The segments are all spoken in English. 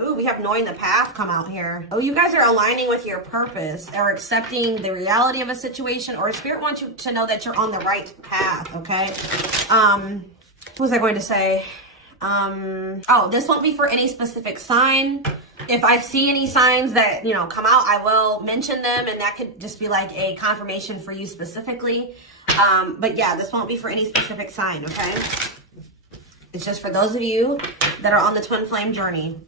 Ooh, we have knowing the path come out here. Oh, you guys are aligning with your purpose or accepting the reality of a situation, or Spirit wants you to know that you're on the right path, okay? What was I going to say? Oh, this won't be for any specific sign. If I see any signs that, you know, come out, I will mention them, and that could just be like a confirmation for you specifically. But yeah, this won't be for any specific sign, okay? It's just for those of you that are on the twin flame journey.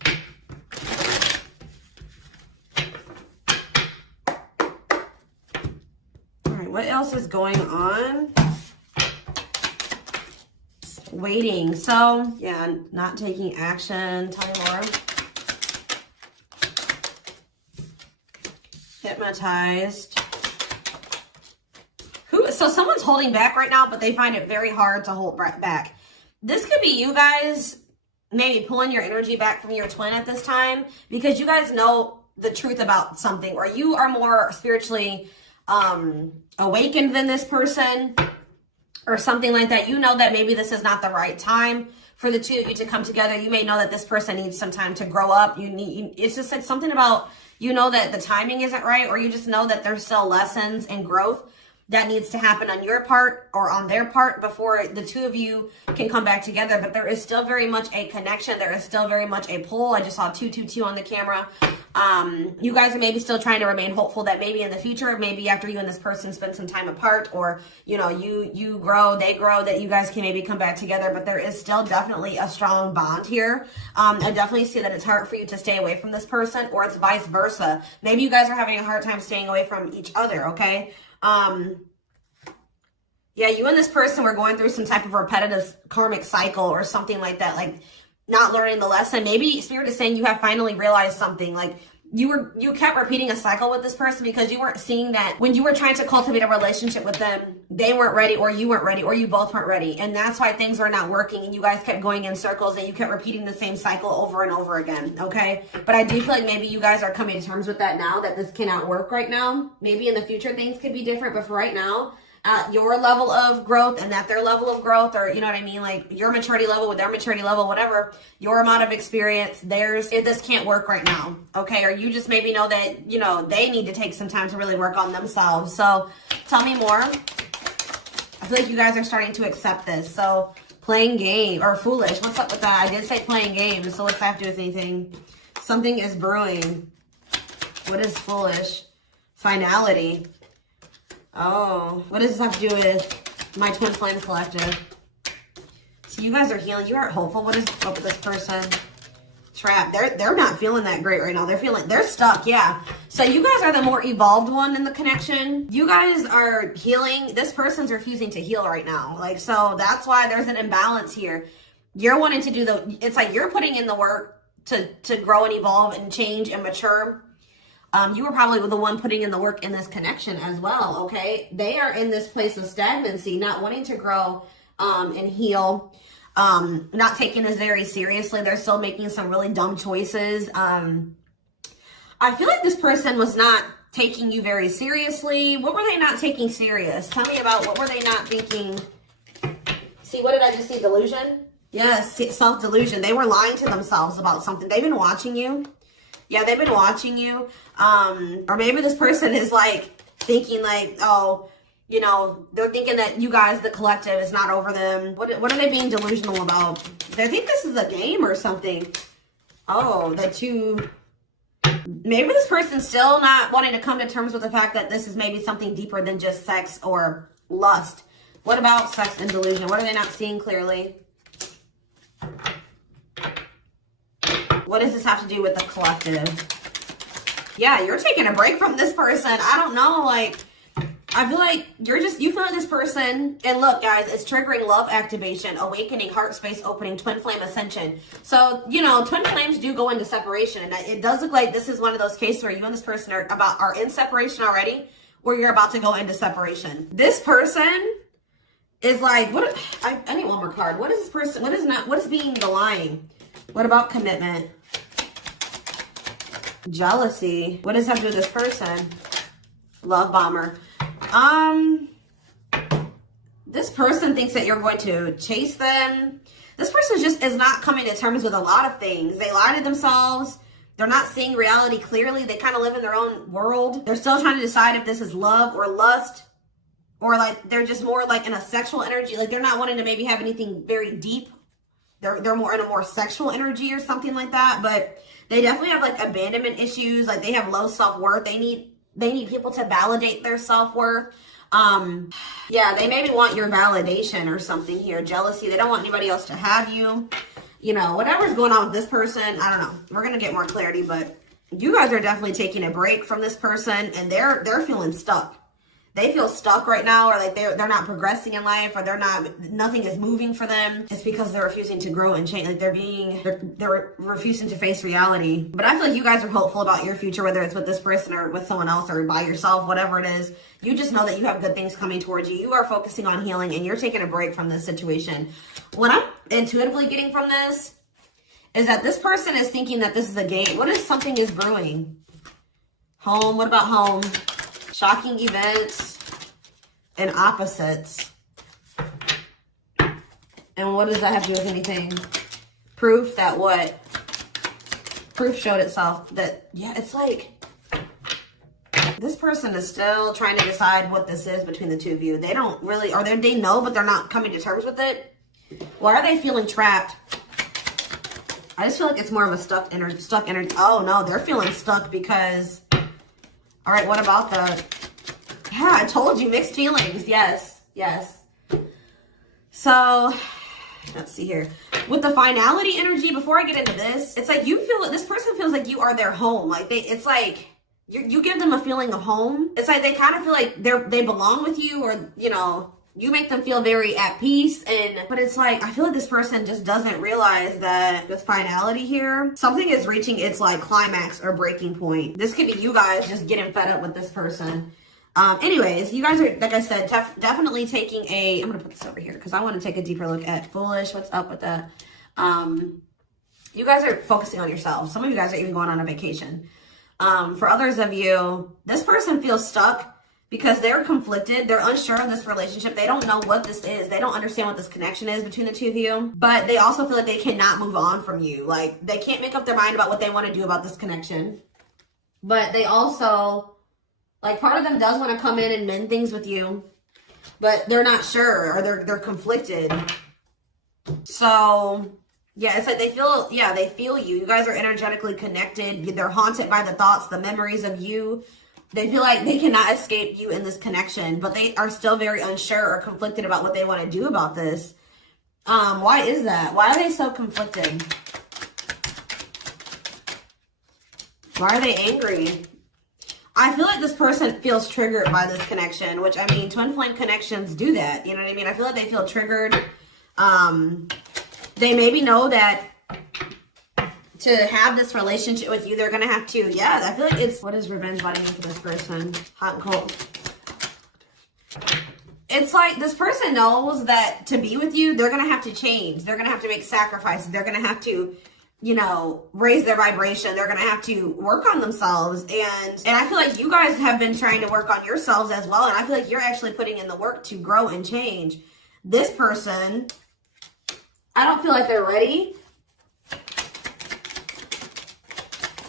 All right, what else is going on? Waiting. So, yeah, not taking action. Tell me more. Hypnotized. So someone's holding back right now, but they find it very hard to hold back. This could be you guys maybe pulling your energy back from your twin at this time because you guys know the truth about something, or you are more spiritually awakened than this person or something like that. You know that maybe this is not the right time for the two of you to come together. You may know that this person needs some time to grow up. It's just like something about, you know, that the timing isn't right, or you just know that there's still lessons and growth that needs to happen on your part or on their part before the two of you can come back together. But there is still very much a connection. There is still very much a pull. I just saw 222 on the camera. You guys are maybe still trying to remain hopeful that maybe in the future, maybe after you and this person spend some time apart, or, you know, you grow, they grow, that you guys can maybe come back together. But there is still definitely a strong bond here. I definitely see that it's hard for you to stay away from this person, or it's vice versa. Maybe you guys are having a hard time staying away from each other, okay? Yeah, you and this person were going through some type of repetitive karmic cycle or something like that, like not learning the lesson. Maybe Spirit is saying you have finally realized something. Like you kept repeating a cycle with this person because you weren't seeing that when you were trying to cultivate a relationship with them, they weren't ready, or you weren't ready, or you both weren't ready. And that's why things were not working, and you guys kept going in circles, and you kept repeating the same cycle over and over again, okay? But I do feel like maybe you guys are coming to terms with that now, that this cannot work right now. Maybe in the future things could be different, but for right now, at your level of growth and at their level of growth, or you know what I mean, like your maturity level with their maturity level, whatever, your amount of experience, this can't work right now, okay? Or you just maybe know that, you know, they need to take some time to really work on themselves. So tell me more. I feel like you guys are starting to accept this. So playing game, or foolish, what's up with that? I did say playing games, so what's that have to do with anything? Something is brewing. What is foolish? Finality. Oh, what does this have to do with my twin flame collective? So you guys are healing. You are hopeful. What is up with this person? Trap. They're not feeling that great right now. They're stuck. Yeah. So you guys are the more evolved one in the connection. You guys are healing. This person's refusing to heal right now. Like, so that's why there's an imbalance here. You're wanting to do it's like you're putting in the work to grow and evolve and change and mature. You were probably the one putting in the work in this connection as well, okay? They are in this place of stagnancy, not wanting to grow and heal, not taking this very seriously. They're still making some really dumb choices. I feel like this person was not taking you very seriously. What were they not taking serious? Tell me about what were they not thinking? See, what did I just see? Delusion? Yes, self-delusion. They were lying to themselves about something. They've been watching you. Yeah, they've been watching you. Or maybe this person is like thinking like, oh, you know, they're thinking that you guys, the collective, is not over them. What are they being delusional about? They think this is a game or something. Oh, maybe this person's still not wanting to come to terms with the fact that this is maybe something deeper than just sex or lust. What about sex and delusion? What are they not seeing clearly? What does this have to do with the collective? Yeah, you're taking a break from this person. I don't know, like, I feel like you feel like this person, and look, guys, it's triggering love activation, awakening, heart space opening, twin flame ascension. So, you know, twin flames do go into separation, and it does look like this is one of those cases where you and this person are in separation already, or you're about to go into separation. This person is like, I need one more card. What is this person, what is being the lying? What about commitment? Jealousy. What does that have to do with this person? Love bomber. This person thinks that you're going to chase them. This person just is not coming to terms with a lot of things. They lie to themselves. They're not seeing reality clearly. They kind of live in their own world. They're still trying to decide if this is love or lust, or like they're just more like in a sexual energy. Like they're not wanting to maybe have anything very deep. They're more in a more sexual energy or something like that. But they definitely have like abandonment issues. Like they have low self-worth. They need people to validate their self-worth. Yeah, they maybe want your validation or something here. Jealousy. They don't want anybody else to have you. You know, whatever's going on with this person, I don't know. We're going to get more clarity, but you guys are definitely taking a break from this person, and they're feeling stuck. They feel stuck right now, or like they're not progressing in life, or nothing is moving for them. It's because they're refusing to grow and change. Like they're refusing to face reality. But I feel like you guys are hopeful about your future, whether it's with this person or with someone else or by yourself, whatever it is. You just know that you have good things coming towards you. You are focusing on healing, and you're taking a break from this situation. What I'm intuitively getting from this is that this person is thinking that this is a game. What if something is brewing? Home. What about home? Shocking events and opposites. And what does that have to do with anything? Proof that what? Proof showed itself that, yeah, it's like this person is still trying to decide what this is between the two of you. They don't really, or they know, but they're not coming to terms with it. Why are they feeling trapped? I just feel like it's more of a stuck energy. Oh no, they're feeling stuck because, all right, what about the, yeah, I told you, mixed feelings. Yes. So let's see here. With the finality energy, before I get into this, it's like you feel that this person feels like you are their home. Like it's like you give them a feeling of home. It's like they kind of feel like they belong with you, or, you know, you make them feel very at peace. But it's like, I feel like this person just doesn't realize that this finality here, something is reaching its like climax or breaking point. This could be you guys just getting fed up with this person. Anyways, you guys are, like I said, definitely taking I'm going to put this over here because I want to take a deeper look at foolish. What's up with that? You guys are focusing on yourselves. Some of you guys are even going on a vacation. For others of you, this person feels stuck because they're conflicted. They're unsure of this relationship. They don't know what this is. They don't understand what this connection is between the two of you. But they also feel like they cannot move on from you. Like, they can't make up their mind about what they want to do about this connection. But they also, like, part of them does want to come in and mend things with you. But they're not sure, or they're conflicted. So, yeah, it's like they feel you. You guys are energetically connected. They're haunted by the thoughts, the memories of you. They feel like they cannot escape you in this connection, but they are still very unsure or conflicted about what they want to do about this. Why is that? Why are they so conflicted? Why are they angry? I feel like this person feels triggered by this connection, which, I mean, twin flame connections do that. You know what I mean? I feel like they feel triggered. They maybe know that to have this relationship with you, they're going to have to, yeah, I feel like it's, what is revenge body mean for this person? Hot and cold. It's like this person knows that to be with you, they're going to have to change. They're going to have to make sacrifices. They're going to have to, you know, raise their vibration. They're going to have to work on themselves. And I feel like you guys have been trying to work on yourselves as well. And I feel like you're actually putting in the work to grow and change. This person, I don't feel like they're ready.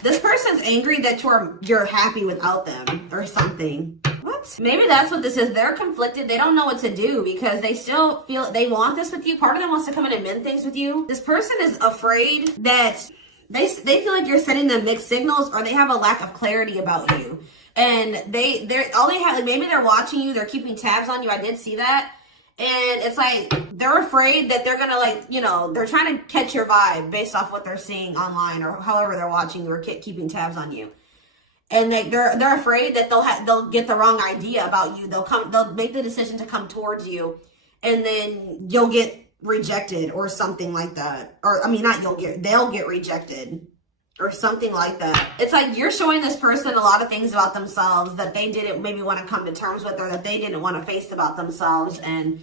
This person's angry that you're happy without them or something. What? Maybe that's what this is. They're conflicted. They don't know what to do because they still feel they want this with you. Part of them wants to come in and mend things with you. This person is afraid that they feel like you're sending them mixed signals, or they have a lack of clarity about you. And they're all they have, like, maybe they're watching you, they're keeping tabs on you. I did see that. And it's like, they're afraid that they're going to, like, you know, they're trying to catch your vibe based off what they're seeing online or however they're watching you or keeping tabs on you. And they're afraid that they'll get the wrong idea about you. They'll make the decision to come towards you, and then you'll get rejected or something like that. Or, I mean, they'll get rejected or something like that. It's like you're showing this person a lot of things about themselves that they didn't maybe want to come to terms with, or that they didn't want to face about themselves. And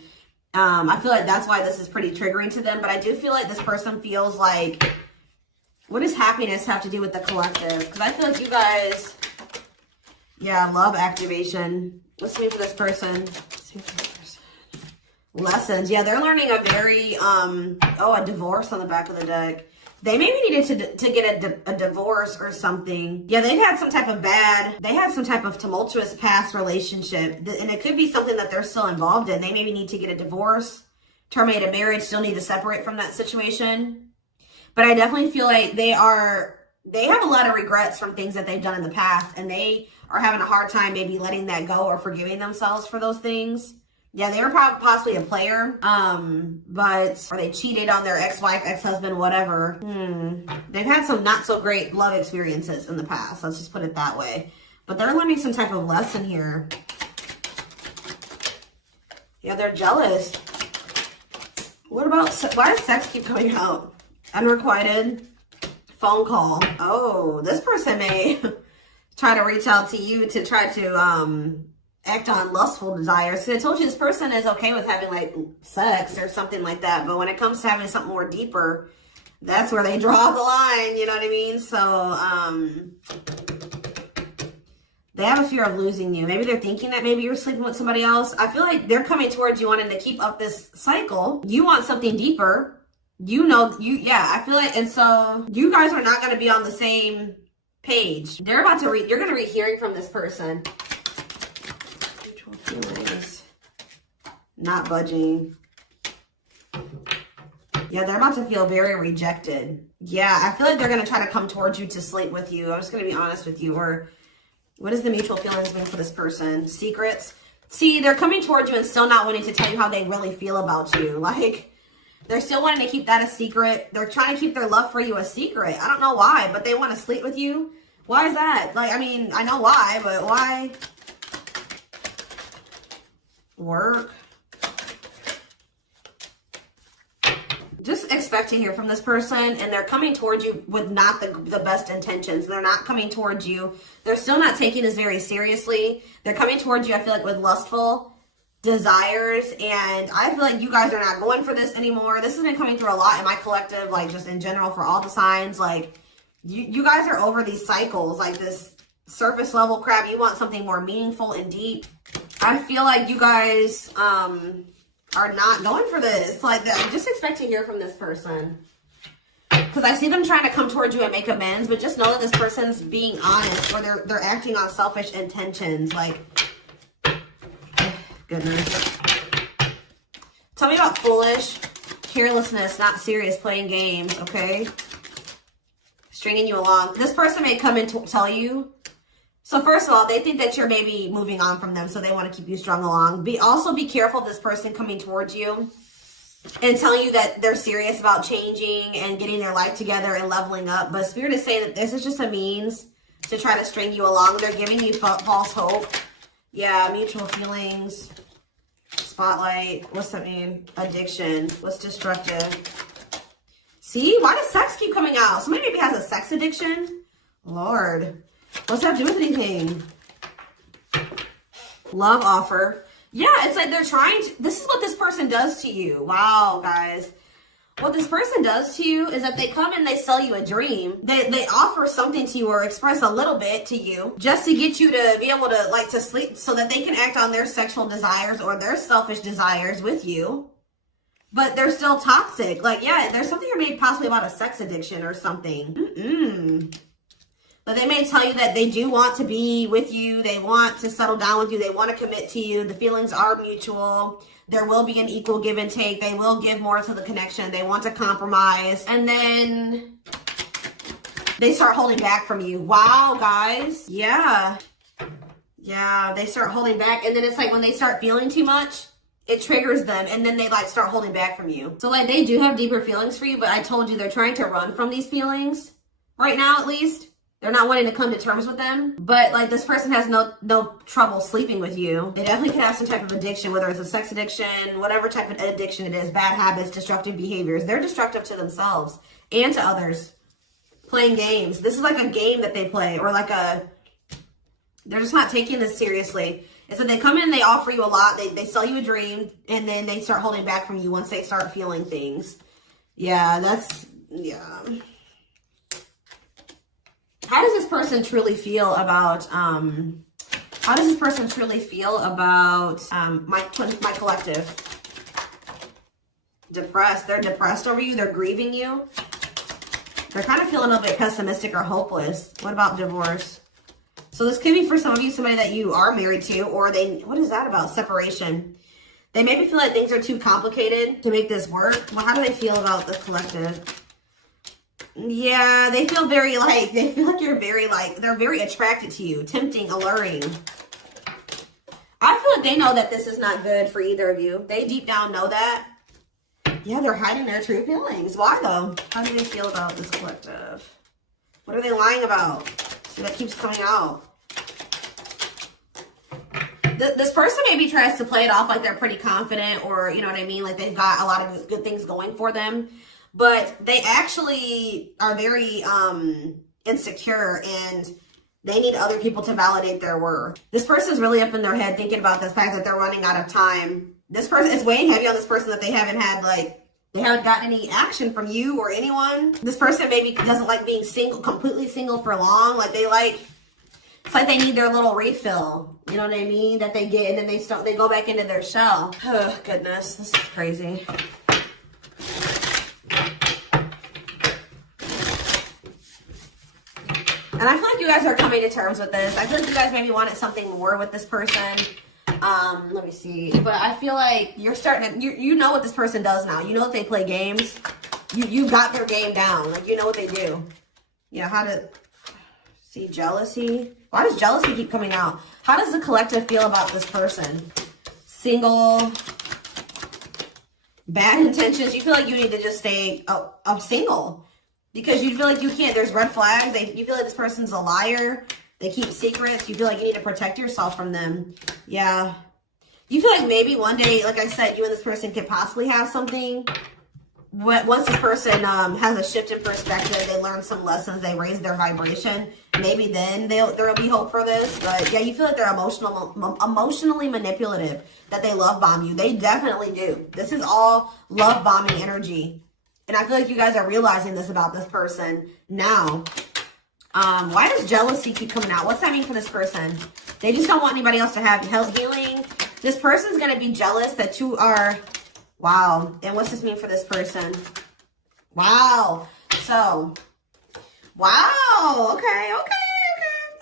I feel like that's why this is pretty triggering to them. But I do feel like this person feels like, what does happiness have to do with the collective? Because I feel like you guys, yeah, love activation. Let's see for this person. Let's see for this person. lessons. Yeah, they're learning a very, a divorce on the back of the deck. They maybe needed to get a divorce or something. Yeah, they had some type of tumultuous past relationship. And it could be something that they're still involved in. They maybe need to get a divorce, terminate a marriage, still need to separate from that situation. But I definitely feel like they have a lot of regrets from things that they've done in the past. And they are having a hard time maybe letting that go or forgiving themselves for those things. Yeah, they were possibly a player, or they cheated on their ex-wife, ex-husband, whatever. They've had some not so great love experiences in the past. Let's just put it that way. But they're learning some type of lesson here. Yeah, they're jealous. What about, why does sex keep coming out? Unrequited phone call. Oh, this person may try to reach out to you to try to, act on lustful desires. So I told you this person is okay with having like sex or something like that, but when it comes to having something more deeper, that's where they draw the line, you know what I mean? So they have a fear of losing you. Maybe they're thinking that maybe you're sleeping with somebody else. I feel like they're coming towards you wanting to keep up this cycle. You want something deeper. I feel like, and so you guys are not going to be on the same page. You're going to be hearing from this person. Feelings. Not budging. Yeah, they're about to feel very rejected. Yeah, I feel like they're going to try to come towards you to sleep with you. I'm just going to be honest with you. Or what is the mutual feelings mean for this person? Secrets. See, they're coming towards you and still not wanting to tell you how they really feel about you. Like, they're still wanting to keep that a secret. They're trying to keep their love for you a secret. I don't know why, but they want to sleep with you. Why is that? Like, I mean, I know why, but why? Work. Just expect to hear from this person, and they're coming towards you with not the best intentions. They're not coming towards you. They're still not taking this very seriously. They're coming towards you, I feel like, with lustful desires, and I feel like you guys are not going for this anymore. This has been coming through a lot in my collective, like just in general for all the signs. Like you guys are over these cycles, like this surface level crap. You want something more meaningful and deep. I feel like you guys are not going for this. Like, just expect to hear from this person. Because I see them trying to come towards you and make amends, but just know that this person's being honest, or they're acting on selfish intentions. Like, goodness. Tell me about foolish, carelessness, not serious, playing games, okay? Stringing you along. This person may come and tell you. So first of all, they think that you're maybe moving on from them, so they want to keep you strung along. Also be careful of this person coming towards you and telling you that they're serious about changing and getting their life together and leveling up. But Spirit is saying that this is just a means to try to string you along. They're giving you false hope. Yeah, mutual feelings. Spotlight. What's that mean? Addiction. What's destructive? See? Why does sex keep coming out? Somebody maybe has a sex addiction. Lord. What's that do with anything? Love offer. Yeah, it's like they're trying to... This is what this person does to you. Wow, guys. What this person does to you is that they come and they sell you a dream. They offer something to you or express a little bit to you just to get you to be able to, like, to sleep so that they can act on their sexual desires or their selfish desires with you. But they're still toxic. Like, yeah, there's something here maybe possibly about a sex addiction or something. But they may tell you that they do want to be with you. They want to settle down with you. They want to commit to you. The feelings are mutual. There will be an equal give and take. They will give more to the connection. They want to compromise. And then they start holding back from you. Wow, guys. Yeah. Yeah, they start holding back. And then it's like when they start feeling too much, it triggers them. And then they like start holding back from you. So like they do have deeper feelings for you. But I told you they're trying to run from these feelings. Right now, at least. They're not wanting to come to terms with them. But like this person has no trouble sleeping with you. They definitely could have some type of addiction, whether it's a sex addiction, whatever type of addiction it is, bad habits, destructive behaviors. They're destructive to themselves and to others. Playing games. This is like a game that they play, or like they're just not taking this seriously. And so they come in, they offer you a lot, they sell you a dream, and then they start holding back from you once they start feeling things. Yeah, yeah. How does this person truly feel about, my collective? depressed. They're depressed over you. They're grieving you. They're kind of feeling a little bit pessimistic or hopeless. What about divorce? So this could be for some of you, somebody that you are married to, or what is that about? Separation. They maybe feel like things are too complicated to make this work. Well, how do they feel about the collective? Yeah, they feel very they feel like you're very they're very attracted to you, tempting, alluring. I feel like they know that this is not good for either of you. They deep down know that. Yeah, they're hiding their true feelings. Why though? How do they feel about this collective? What are they lying about? See, that keeps coming out. This person maybe tries to play it off like they're pretty confident, or you know what I mean, like they've got a lot of good things going for them, but they actually are very insecure, and they need other people to validate their worth. This person's really up in their head thinking about the fact that they're running out of time. This person is weighing heavy on this person that they haven't had they haven't gotten any action from you or anyone. This person maybe doesn't like being single, completely single for long. It's like they need their little refill. You know what I mean? That they get, and then they go back into their shell. Oh, goodness. This is crazy. And I feel like you guys are coming to terms with this. I feel like you guys maybe wanted something more with this person. Let me see. But I feel like you're starting to, you know what this person does now. You know that they play games. You've got their game down. Like, you know what they do. Yeah, how to see jealousy. Why does jealousy keep coming out? How does the collective feel about this person? Single. Bad intentions. You feel like you need to just stay single. Because you feel like you can't. There's red flags. You feel like this person's a liar. They keep secrets. You feel like you need to protect yourself from them. Yeah. You feel like maybe one day, like I said, you and this person could possibly have something. Once this person has a shift in perspective, they learn some lessons, they raise their vibration, maybe then there'll be hope for this. But yeah, you feel like they're emotionally manipulative, that they love bomb you. They definitely do. This is all love bombing energy. And I feel like you guys are realizing this about this person now. Why does jealousy keep coming out? What's that mean for this person? They just don't want anybody else to have healing. This person's going to be jealous that you are... Wow. And what's this mean for this person? Wow. So, wow. Okay.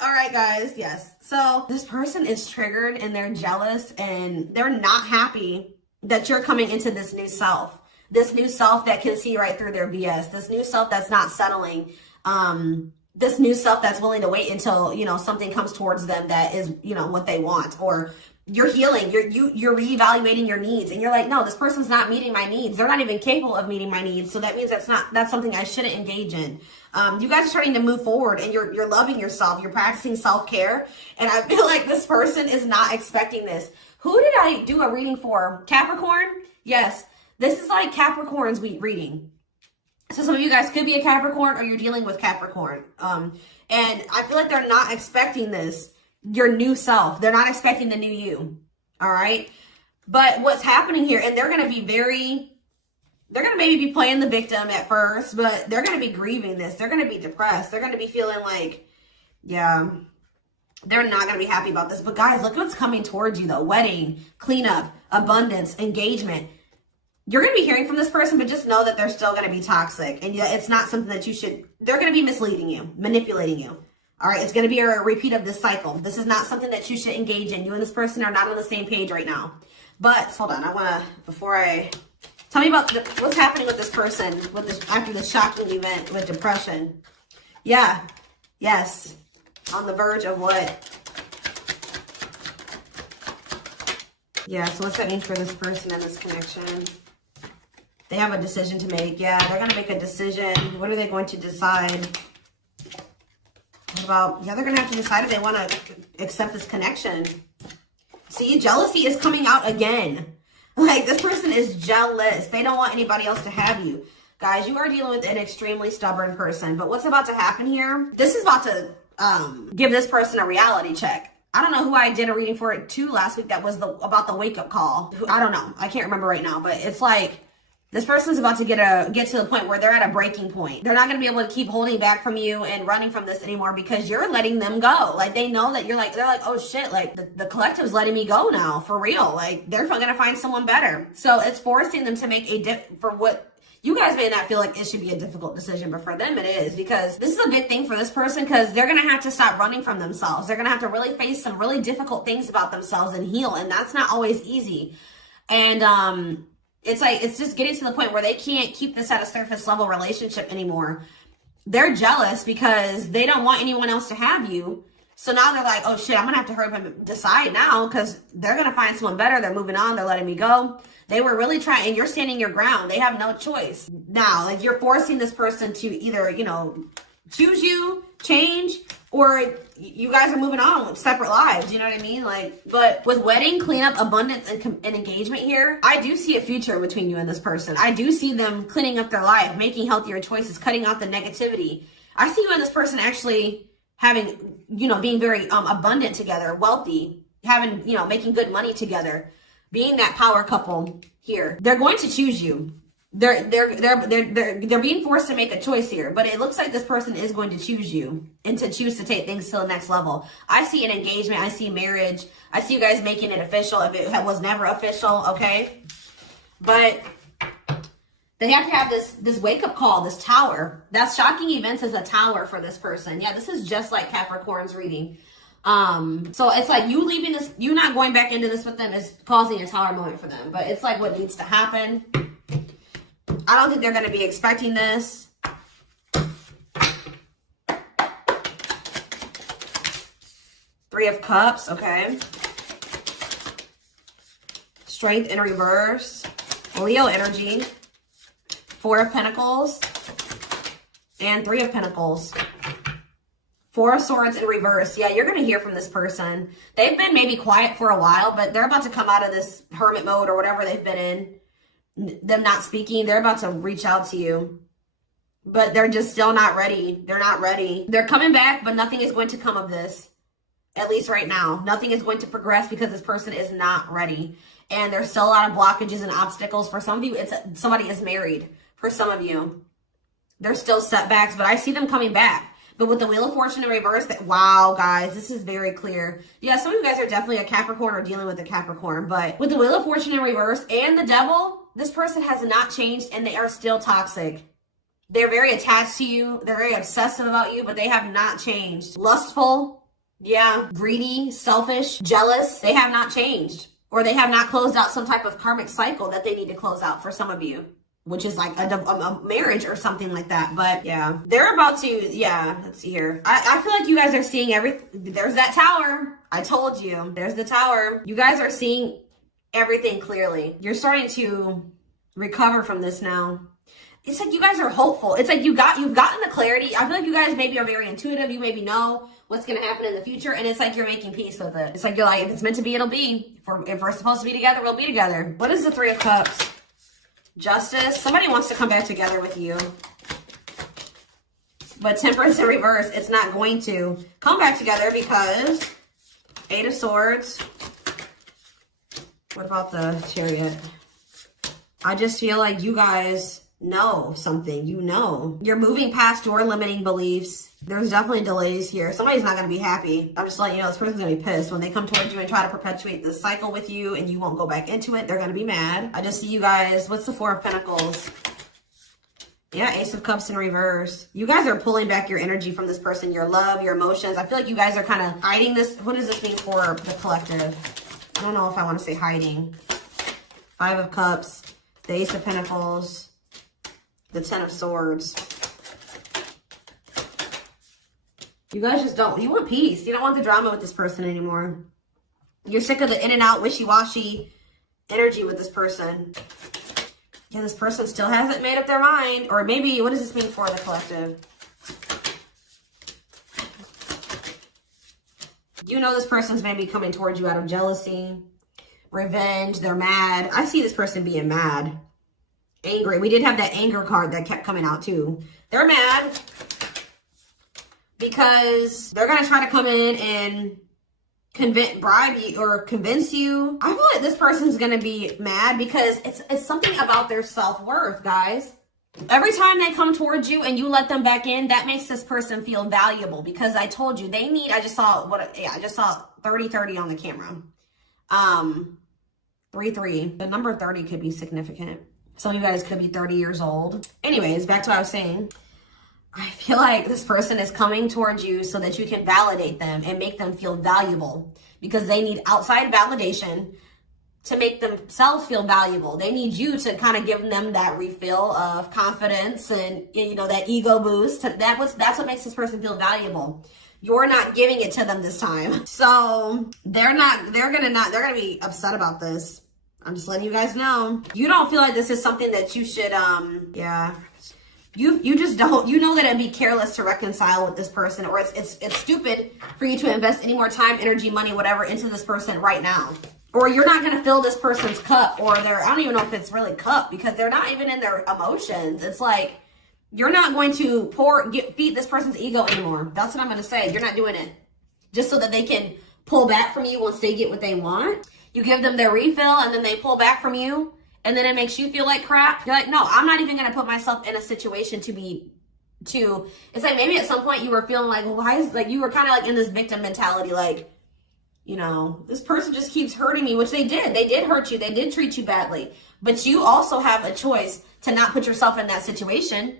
All right, guys. Yes. So this person is triggered and they're jealous and they're not happy that you're coming into this new self. This new self that can see right through their BS. This new self that's not settling. This new self that's willing to wait until, something comes towards them that is, what they want. Or you're healing, you're reevaluating your needs, and you're like, no, this person's not meeting my needs. They're not even capable of meeting my needs. So that means that's something I shouldn't engage in. You guys are starting to move forward, and you're loving yourself. You're practicing self-care, and I feel like this person is not expecting this. Who did I do a reading for? Capricorn? Yes, this is like Capricorn's reading. So some of you guys could be a Capricorn, or you're dealing with Capricorn. And I feel like they're not expecting this. Your new self. They're not expecting the new you. All right. But what's happening here, and they're going to maybe be playing the victim at first, but they're going to be grieving this. They're going to be depressed. They're going to be feeling like, yeah, they're not going to be happy about this. But guys, look what's coming towards you though. Wedding, cleanup, abundance, engagement. You're going to be hearing from this person, but just know that they're still going to be toxic. And it's not something that they're going to be misleading you, manipulating you. All right, it's going to be a repeat of this cycle. This is not something that you should engage in. You and this person are not on the same page right now. But hold on, tell me about what's happening with this person after the shocking event with depression. Yeah, yes, on the verge of what? Yeah, so what's that mean for this person and this connection? They have a decision to make. Yeah, they're going to make a decision. What are they going to decide? They're going to have to decide if they want to accept this connection. See, jealousy is coming out again. Like, this person is jealous. They don't want anybody else to have you. Guys, you are dealing with an extremely stubborn person. But what's about to happen here? This is about to give this person a reality check. I don't know who I did a reading for it too last week that was about the wake-up call. I don't know. I can't remember right now. But it's like, This person's about to get to the point where they're at a breaking point. They're not going to be able to keep holding back from you and running from this anymore because you're letting them go. Like, they know that they're like, oh shit, like the collective's letting me go now, for real. Like, they're going to find someone better. So it's forcing them to make for what you guys may not feel like it should be a difficult decision, but for them it is, because this is a big thing for this person, because they're going to have to stop running from themselves. They're going to have to really face some really difficult things about themselves and heal. And that's not always easy. And, it's like, it's just getting to the point where they can't keep this at a surface level relationship anymore. They're jealous because they don't want anyone else to have you. So now they're like, oh shit, I'm going to have to hurry up and decide now, because they're going to find someone better. They're moving on. They're letting me go. They were really trying, and you're standing your ground. They have no choice. Now, like, you're forcing this person to either, you know, choose you, change, or you guys are moving on with separate lives. You know what I mean? Like, but with wedding, cleanup, abundance, and engagement here, I do see a future between you and this person. I do see them cleaning up their life, making healthier choices, cutting out the negativity. I see you and this person actually having, you know, being very abundant together, wealthy, having, you know, making good money together, being that power couple here. They're going to choose you. They're being forced to make a choice here, but it looks like this person is going to choose you and to choose to take things to the next level. I see an engagement. I see marriage. I see you guys making it official if it was never official, okay? But they have to have this wake-up call, this tower. That's shocking events as a tower for this person. Yeah, this is just like Capricorn's reading. So it's like you leaving this, you not going back into this with them is causing a tower moment for them. But it's like what needs to happen. I don't think they're going to be expecting this. Three of Cups, okay. Strength in reverse. Leo energy. Four of Pentacles. And Three of Pentacles. Four of Swords in reverse. Yeah, you're going to hear from this person. They've been maybe quiet for a while, but they're about to come out of this hermit mode or whatever they've been in. Them not speaking, they're about to reach out to you, but they're just still not ready. They're not ready. They're coming back, but nothing is going to come of this, at least right now. Nothing is going to progress because this person is not ready, and there's still a lot of blockages and obstacles. For some of you, it's somebody is married. For some of you, there's still setbacks, but I see them coming back. But with the Wheel of Fortune in reverse, wow, guys, this is very clear. Yeah, some of you guys are definitely a Capricorn or dealing with a Capricorn, but with the Wheel of Fortune in reverse and the Devil, this person has not changed and they are still toxic. They're very attached to you. They're very obsessive about you, but they have not changed. Lustful, yeah, greedy, selfish, jealous. They have not changed, or they have not closed out some type of karmic cycle that they need to close out for some of you, which is like a marriage or something like that. But yeah, they're about to, yeah, let's see here. I feel like you guys are seeing everything. There's that tower. I told you, there's the tower. You guys are seeing everything clearly. You're starting to recover from this now. It's like you guys are hopeful. It's like you've gotten the clarity. I feel like you guys maybe are very intuitive. You maybe know what's going to happen in the future. And it's like you're making peace with it. It's like you're like, if it's meant to be, it'll be. If we're supposed to be together, we'll be together. What is the Three of Cups? Justice. Somebody wants to come back together with you. But Temperance in reverse, it's not going to come back together because Eight of Swords. What about the Chariot? I just feel like you guys know something. You know. You're moving past your limiting beliefs. There's definitely delays here. Somebody's not going to be happy. I'm just letting you know this person's going to be pissed. When they come towards you and try to perpetuate this cycle with you and you won't go back into it, they're going to be mad. I just see you guys. What's the Four of Pentacles? Yeah, Ace of Cups in reverse. You guys are pulling back your energy from this person, your love, your emotions. I feel like you guys are kind of hiding this. What does this mean for the collective? I don't know if I want to say hiding. Five of Cups, the Ace of Pentacles, the Ten of Swords. You guys just don't, you want peace. You don't want the drama with this person anymore. You're sick of the in and out, wishy-washy energy with this person. Yeah, this person still hasn't made up their mind. Or maybe, what does this mean for the collective? You know this person's maybe coming towards you out of jealousy, revenge. They're mad. I see this person being mad, angry. We did have that anger card that kept coming out too. They're mad because they're going to try to come in and bribe you or convince you. I feel like this person's gonna be mad because it's something about their self-worth, guys. Every time they come towards you and you let them back in, that makes this person feel valuable, because I told you they need, I just saw 30 on the camera. 3-3. The number 30 could be significant. Some of you guys could be 30 years old. Anyways, back to what I was saying. I feel like this person is coming towards you so that you can validate them and make them feel valuable, because they need outside validation to make themselves feel valuable. They need you to kind of give them that refill of confidence and, you know, that ego boost. That's what makes this person feel valuable. You're not giving it to them this time. So they're gonna be upset about this. I'm just letting you guys know. You don't feel like this is something that you should, yeah. You just don't, you know that it'd be careless to reconcile with this person, or it's stupid for you to invest any more time, energy, money, whatever into this person right now. Or you're not going to fill this person's cup, or I don't even know if it's really cup, because they're not even in their emotions. It's like, you're not going to feed this person's ego anymore. That's what I'm going to say. You're not doing it just so that they can pull back from you once they get what they want. You give them their refill and then they pull back from you, and then it makes you feel like crap. You're like, no, I'm not even going to put myself in a situation it's like maybe at some point you were feeling like, well, why is, like, you were kind of like in this victim mentality, like, you know, this person just keeps hurting me, which they did. They did hurt you. They did treat you badly. But you also have a choice to not put yourself in that situation.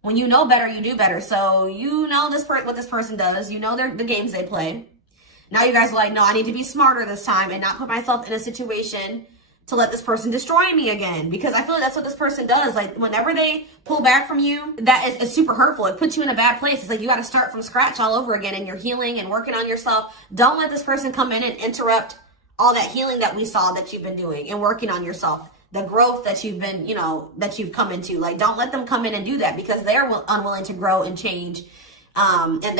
When you know better, you do better. So you know what this person does. You know the games they play. Now you guys are like, no, I need to be smarter this time and not put myself in a situation to let this person destroy me again. Because I feel like that's what this person does. Like, whenever they pull back from you, it's super hurtful. It puts you in a bad place. It's like you got to start from scratch all over again, and you're healing and working on yourself. Don't let this person come in and interrupt all that healing that we saw that you've been doing and working on yourself. The growth that you've been, that you've come into. Like, don't let them come in and do that, because they're unwilling to grow and change. And